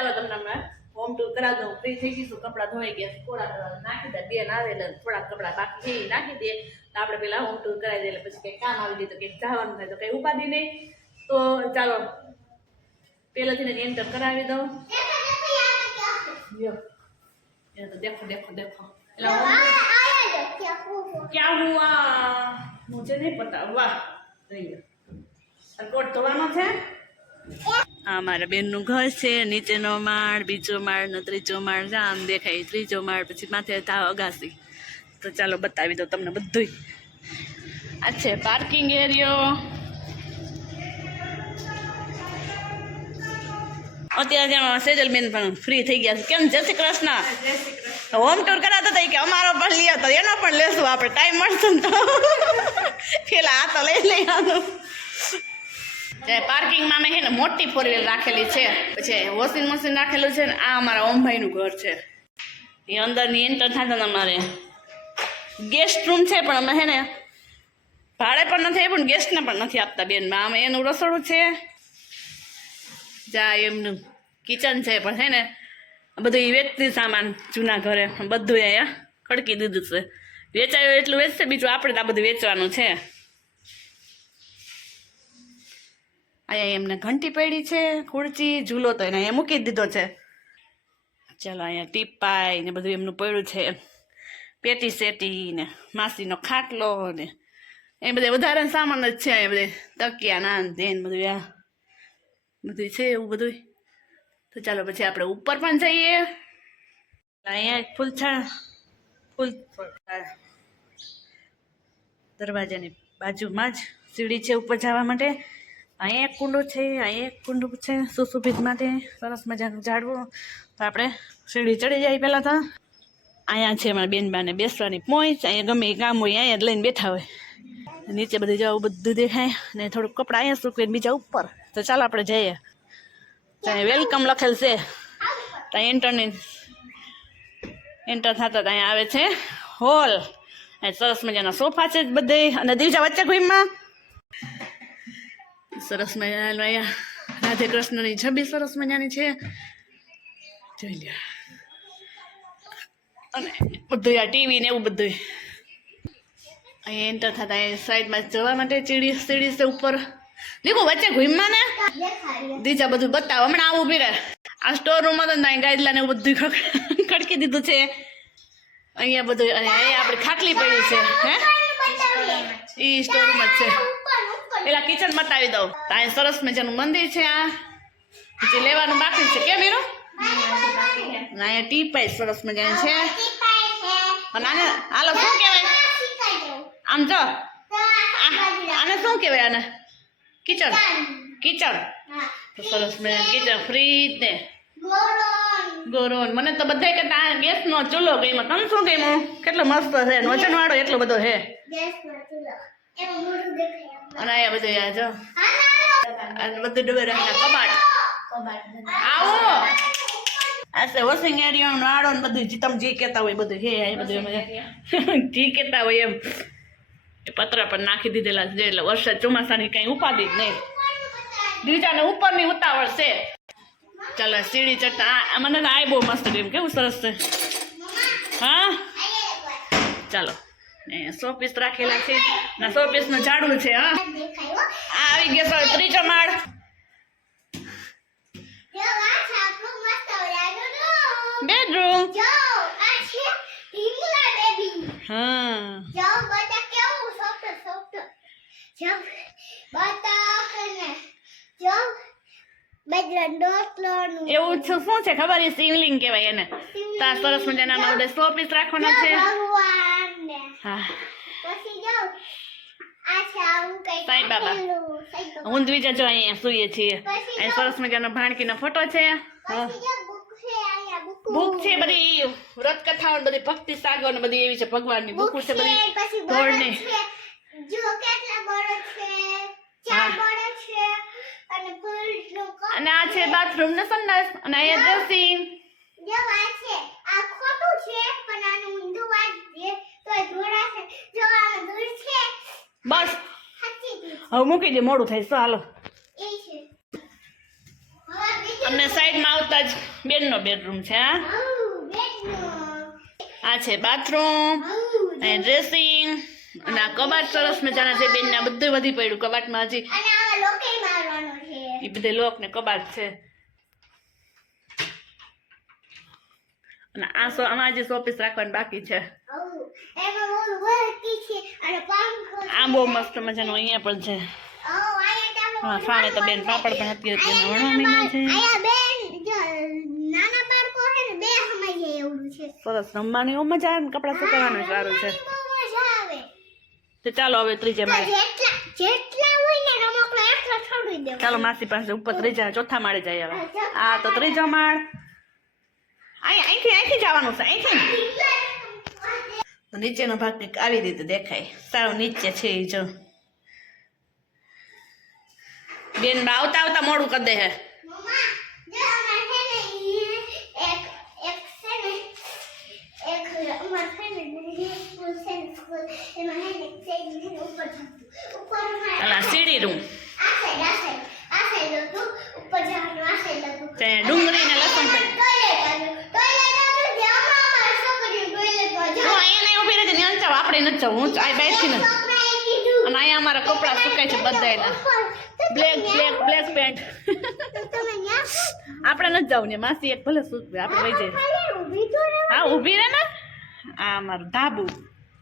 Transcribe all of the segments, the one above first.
ચાલો તમને હમણાં હોમ ટૂર કરાવી દઉં. ફ્રી થઈ ગઈશું, કપડાં ધોઈ ગયા, કોળા કરવા નાખી દે. બેન આવે એટલે થોડાક કપડાં બાકી છે નાખી દે તો આપણે પેલા હોમ ટૂર કરાવી દઈએ. પછી કંઈક કામ આવી જાય તો કંઈક જવાનું થાય તો કંઈ ઉપાધિ નહીં. તો ચાલો પહેલાથી એન્ટર કરાવી દઉં. तो देखो देखो देखो क्या हुआ मुझे नहीं पता. वाह कोट धोવાનો છે. આ મારા બેનનું ઘર છે. નીચેનો માળ, બીજો માળ ને ત્રીજો માળ જામ દેખાય. ત્રીજો માળ પછી માથે ધાવ અગાસી. તો ચાલો બતાવી દો તમને બધુંય. આ છે પાર્કિંગ એરિયો. અત્યારે જેમાં સેજલબેન પણ ફ્રી થઈ ગયા છે. કેમ જય શ્રી કૃષ્ણ. હોમ ટૂર કરાતા હતા કે અમારો પણ લઈ આવતા, એનો પણ લેશું આપણે ટાઈમ મળશે ને તો. પેલા આ તો લઈ આવવાનું. પાર્કિંગમાં મેં છે ને મોટી ફોર વ્હીલ રાખેલી છે. પછી વોશિંગ મશીન રાખેલું છે ને આ અમારા ઓમભાઈનું ઘર છે. એ અંદરની એન્ટર થતા ને અમારે ગેસ્ટ રૂમ છે પણ અમે છે ને ભાડે પણ નથી આપ્યું ને ગેસ્ટને પણ નથી આપતા બેનમાં. આમાં એનું રસોડું છે, જા એમનું કિચન છે પણ છે ને બધું વેચતી સામાન જૂના ઘરે બધું અહીંયા ખડકી દીધું છે. વેચાયું એટલું વેચશે, બીજું આપણે તો આ બધું વેચવાનું છે. અહીંયા એમને ઘંટી પડી છે, ખુરચી, ઝૂલો તો એને અહીંયા મૂકી દીધો છે. ચાલો અહીંયા ટીપાઈ ને બધું એમનું પડ્યું છે. પેટી સેટી ને માસીનો ખાટલો ને એ બધે વધારે સામાન જ છે. અહીંયા બધે તકિયા નાન ધેન બધું આ બધું છે એવું બધું. તો ચાલો પછી આપણે ઉપર પણ જઈએ. અહીંયા ફૂલ દરવાજાની બાજુમાં જ સીડી છે ઉપર જવા માટે. અહીંયા એક કુંડો છે, અહીંયા એક કુંડો છે સુશોભિત માટે સરસ મજાનું ઝાડવું. તો આપણે સીડી ચડી જાય પહેલાં તો. અહીંયા છે અમારા બેનબાને બેસવાની પોઈન્ટ. અહીંયા ગમે એ કામ હોય અહીંયા જ લઈને બેઠા હોય. નીચે બધું જવું બધું દેખાય ને થોડુંક કપડાં અહીંયા સૂકવીને બીજા ઉપર. તો ચાલો આપણે જઈએ. ત્યાં વેલકમ લખેલ છે. ત્યાં એન્ટર થતા અહીંયા આવે છે હોલ. સરસ મજાના સોફા છે બધે અને દીવજા વચ્ચે ઘૂમમાં સરસ મજાનું અહીંયા રાધે કૃષ્ણની છબી સરસ મજાની છે. જોઈ લે. અને બધું આ ટીવી ને એવું બધું અહીંયા એન્ટર થતા અહીંયા સાઈડમાં જવા માટે સીડી છે ઉપર. દીકુ વચ્ચે ઘૂમમાં ને દીજા બધું બતાવો. હમણાં આવું પીરે આ સ્ટોર રૂમ હતો ને ત્યાં ગાદલા ને એવું બધું ખડકી દીધું છે. અહીંયા બધું અને અહીંયા આપણી ખાટલી પડી છે. હે એ સ્ટોર રૂમ જ છે. પેલા કિચન બતાવી દઉં. ત્યાં સરસ મજાનું મંદિર છે. આ પછી લેવાનું બાકી છે. કેમ એનું અહીંયા ટીપાઈ સરસ મજાની છે. અને આને હાલો શું કહેવાય આમ જો આને શું કહેવાય આને કિચન સરસ મજાનું કિચન. ફ્રીજ ને ગોરોન. મને તો બધા કરતા ગેસ નો ચૂલો ગમ્યો. તમે શું ગમ્યું? કેટલો મસ્ત છે, વજન વાળો એટલો બધો છે. અને અહીંયા બધું જો બધું ડબે રંગના કબાટ. આવો આ છે વોશિંગ એરિયા નાળો ને બધું તમે જે કહેતા હોય બધું છે. અહીં બધું જે કહેતા હોય એમ પતરા પર નાખી દીધેલા છે એટલે વરસાદ ચોમાસાની કઈ ઉપાધિ જ નહીં. દીવજાને ઉપરની ઉતાવળ છે. ચાલો સીડી ચડતા મને આ બહુ મસ્ત ગયું. કેવું સરસ છે. હા ચાલો સો પીસ રાખેલા છે ના 100 પીસનું ઝાડવું છે. હા આ આવી ગયો ત્રીજો માળ. બેડરૂમ. હા એવું શું છે ખબર? એ શિવલિંગ કહેવાય એને. ત્યાં સરસ મજાના બધા 100 પીસ રાખવાના છે. હા સાઈ બાબા. હું દ્વિજા જો અહીંયા સુઈએ છીએ. અહીં સરસ મજાનો ભાણકીનો ફોટો છે. બુક છે બધી વ્રત કથાઓ બધી ભક્તિ સાગર ને બધી એવી છે. ભગવાનની બુક છે બધી ધોળની. અને આ છે બાથરૂમ ને સંડાસ અને અહીંયા ડ્રેસિંગ. બસ હવે મૂકી દે, મોડું થાય. હાલો અમને સાઈડમાં આવતા જ બેનનો બેડરૂમ છે. આ છે બાથરૂમ અને ડ્રેસિંગ અને આ કબાટ સરસ મજાના છે. બેન ના બધું વધી પડ્યું કબાટમાં હજી એ બધે લોક ને કબાટ છે. અને આમાં જે શોપીસ રાખવાનું બાકી છે. આ બહુ મસ્ત મજાનું અહીંયા પણ છે. હા ફાવે તો બેન પાપડ પણ અત્યારે વણવા મીના છે. સરસ રમવાની એવું મજા આવે ને કપડા સુકવવાનું સારું છે. તો ચાલો હવે ત્રીજે માળે ચાલો માસી પાસે ઉપર ત્રીજા ચોથા માળે જઈએ હવે. આ તો ત્રીજો માળ અહીંથી જવાનું છે. અહીંથી નીચેનો ભાગ કંઈક આવી રીતે દેખાય. સારું નીચે છે એ જો બેન આવતા આવતા મોડું કરી દે હે. સીડી રૂમ ડુંગળી ને લસણ આપણે નથી જવું. હું આ બેસી નથી. અને અહીંયા અમારા કપડા સુકાય છે બધાયના. બ્લેક પેન્ટ આપણે નથી જવું ને માસી એક ભલે સૂકવે આપણે લઈ જઈએ. હા ઊભી રહે ને. આ અમારું ધાબુ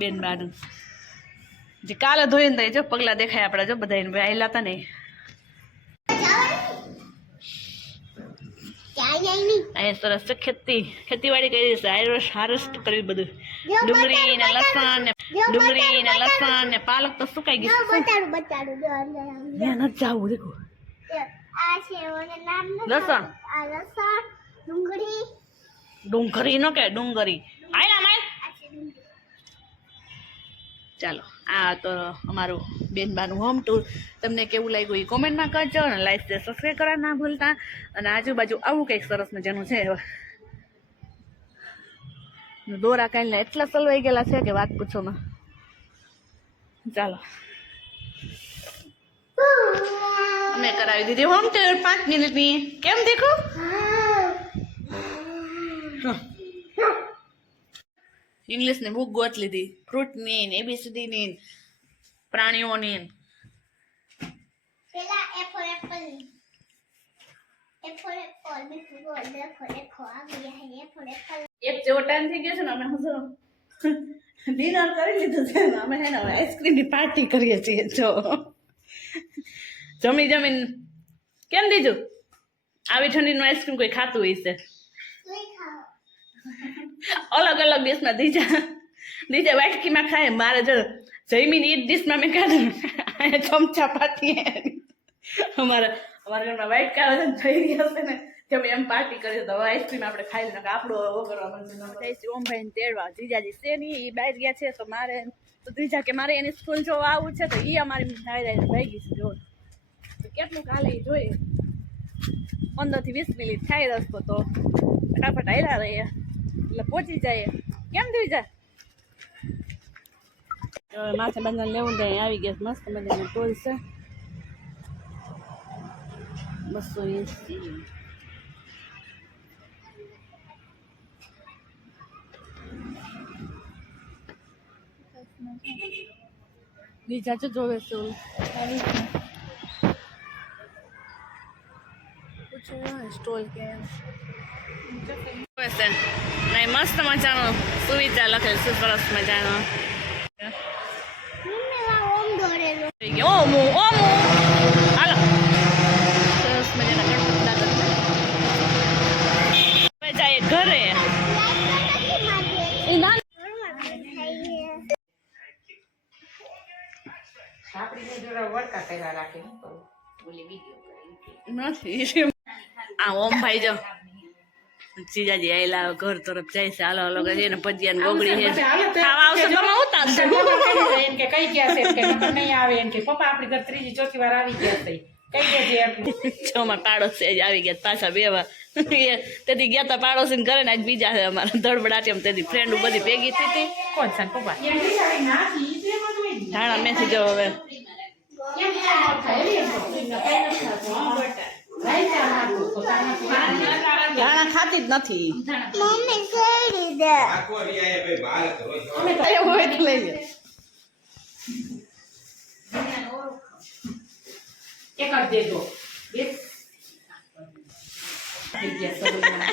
બેન બાનું જે કાલે ધોઈને થાય જો પગલા દેખાય આપડા જો બધા આયેલા હતા ને. અહીંયા સરસ ખેતીવાડી કરી છે. હાર્વેસ્ટ કરી બધું ડુંગળી ને લસણ ને પાલક તો સુકાઈ ગઈ. નથી જાવું દેખો લસણ ડુંગળી નો કે ડુંગળી ચાલો. આ તો અમારું બેનબાનું હોમ ટૂર. તમને કેવું લાગ્યું એ કોમેન્ટમાં કરજો અને લાઈક શેર સબસ્ક્રાઈબ કરવા ના ભૂલતા. અને આજુબાજુ આવું કંઈક સરસ મજાનું છે. દોરા કાઢીને એટલા સલવાઈ ગયેલા છે કે વાત પૂછોમાં. ચાલો અમે કરાવી દીધી હોમ ટૂર 5 મિનિટની. કેમ દેખો ઇંગ્લિશની બુક ગોત લીધી. ફ્રૂટની ને ABCDની પ્રાણીઓની. એક જેવો ટાઈમ થઈ ગયો છે ને અમે ડિનર કરી લીધું છે ને અમે હે ને આઈસ્ક્રીમની પાર્ટી કરીએ છીએ. જો જમીન કેમ દીધું આવી ઠંડીનું આઈસ્ક્રીમ કોઈ ખાતું હોય છે. અલગ અલગ ડિશમાં દીજા વાટકીમાં ખાય. મારે જો જમીન એ ડિશમાં મેં ખાધું ચમચા પાતી. અમારા ઘરમાં વાટકા થઈ ગયા છે ને કે અમે એમ પાર્ટી કરી તો હવે આઈસ્ક્રીમ આપણે ખાઈ લઈએ. આપણું ઓગળવા ઓમભાઈ ને તેડવા જીજાજી છે નહીં એ બહાર ગયા છે. તો મારે તો ત્રીજા કે મારે એની સ્કૂલ જોવા આવવું છે. તો એ અમારી ભાઈ છે જો કેટલું કાલે એ જોઈએ 15 થી 20 મિનિટ થાય રસ્તો. તો ફટાફટ આવેલા રહીએ એટલે પહોંચી જાય. કેમ થઈ જાય માથે બંધન લેવું ને આવી ગયા. મસ્ત મજાનો ટોલ છે 280. બીજા જો જોવે છે સ્ટોલ કે નહીં મસ્ત મજાનો સુવિધા લખેલ છે. સરસ મજાનો ઓમું હાલો સરસ મજાના ગણપતિ દાદા. હવે જાય ઘરે. આ ઓમ ભાઈ જો જીજાજી આયેલા ઘર તરફ જાય છે. હાલો હાલો કરીને ભજીયા ને ગોગડી છે ખાવા આવશે. તમે ઉતારશો એમ કે કઈ ગયા છે કે નંબર નહીં આવે એમ કે પપ્પા આપણી ઘર ત્રીજી ચોથી વાર આવી ગયા છે કઈ દેજે એટલું. છમાં પાડોશી જ આવી ગયા પાછા 2 વાર. તેથી ગયા તા પાડોશી ને ઘરે ને આજ બીજા છે અમારા ધડબડાટી. તેથી ફ્રેન્ડો બધી ભેગી થઈ હતી. કોણ છે પપ્પા ધાણા મેથી જો હવે લાગે ધાણા ખાતી જ નથી અમે તો એવું હોય તો લઈ લે એક જ દેજો બે થઈ ગયા સબોઈના.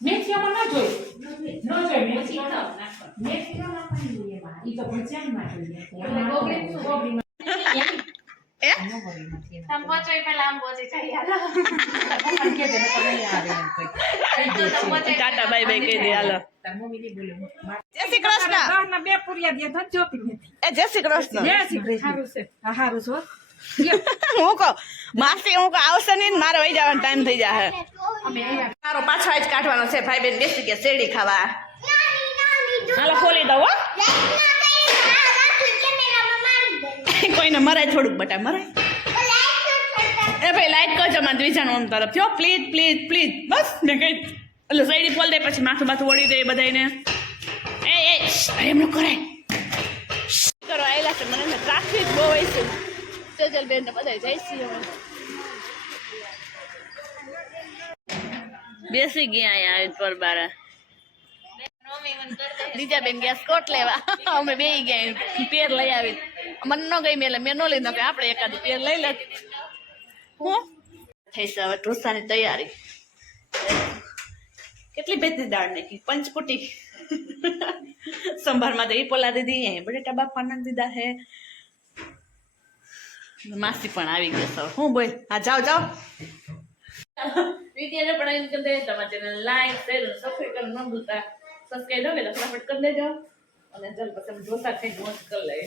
મેથી આમાં ના જોઈ ન જોઈ મેથી મેથી ન નાખવાની જોઈએ એમાં. ઈ તો ભજીયામાં જોઈએ ગોગડીમાં એ ન ગોગડી નથી એમ. પપ્પાને કહે દે નકર નહીં આવે એમ કંઈક. કહી દે છે. ટાટા બાય બાય કહી દે હાલો તાર મમ્મી નહીં બોલે. જય શ્રી કૃષ્ણ ઘરના બે પૂરિયા દે ધન જોતી નથી. એ જય શ્રી કૃષ્ણ સારું છે હા સારું છો હું કહું માસી હું કહું આવશે નહીં ને મારે વહી જવાનો ટાઈમ થઈ જાય અમે અહીંયા મારો પાછો આજ કાઢવાનો છે ભાઈ બેન બેસી ગયા શેરડી ખાવા હાલો ખોલી દઉં હો કોઈને મરાય થોડુંક બટા મરાય એ ભાઈ લાઈક કરજો મારા દ્વિજાનું આમ તરફ થયો પ્લીઝ પ્લીઝ પ્લીઝ બસ ને કઈ એટલે શેરડી પોલ દે પછી માથું બાથું વળી દે બધાને એ એમ ન કરાય કરો આયેલા છે મને ટ્રાફિક બહુ હોય છે સેજલ બેન ને બધા જાય છે બેસી ગયા અહીંયા પર બારા બીજા બેન ગયા સ્કોટ લેવા અમે બે ગયા પેર લઈ આવી મને ન ગઈ એટલે મેં ન લીધો કે આપણે એકાદ પેર લઈ લે હું થઈ છે હવે ઢોસાની તૈયારી કેટલી ભેતી દાળ નાખી પંચકુટી સંભારમાં તો એ પોલા દીધી એ બટેટા બાફા નાખી દીધા હે માસી પણ આવી ગયા સર હું બોલ હા જાઓ જાઓ વિડીયોને પણ એમ કરી દે તમારા ચેનલ લાઈક શેર સબસ્ક્રાઈબ કરવાનું ન ભૂલતા સબસ્ક્રાઈબ ન કરે ફટાફટ કરી દેજો અને ચાલ પછી ઢોસા ખાઈ મોજ કરી લઈએ